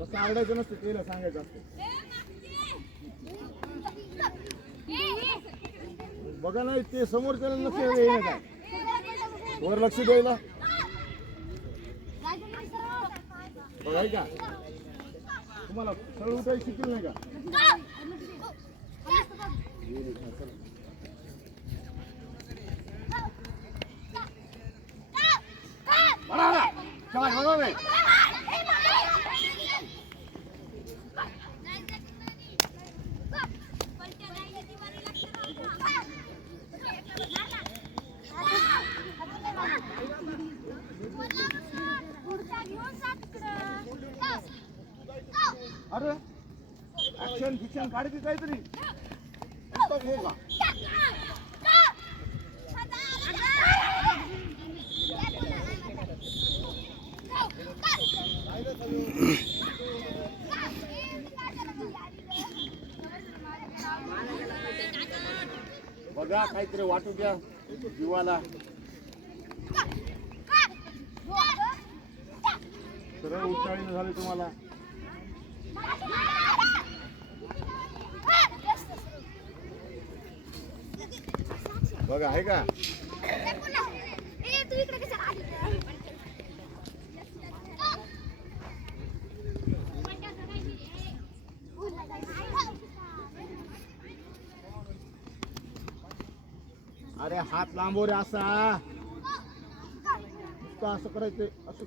तसं आवडायचं नसतं तेला सांगायचं असतं. बघा ना ते समोरच्याला लक्ष येईना काय वर लक्ष द्यायला. बघा ऐका. तुम्हाला सरळ उठायला शिकलं नाही का? नाही. अरे ऍक्शन फिक्शन काढते काहीतरी नुसतं हो का बघा काहीतरी वाटू द्या जीवाला सरळ उच्चाळीनं झाले तुम्हाला बघा आहे का? अरे हात लांबो हो रे असा. असं करायचं असं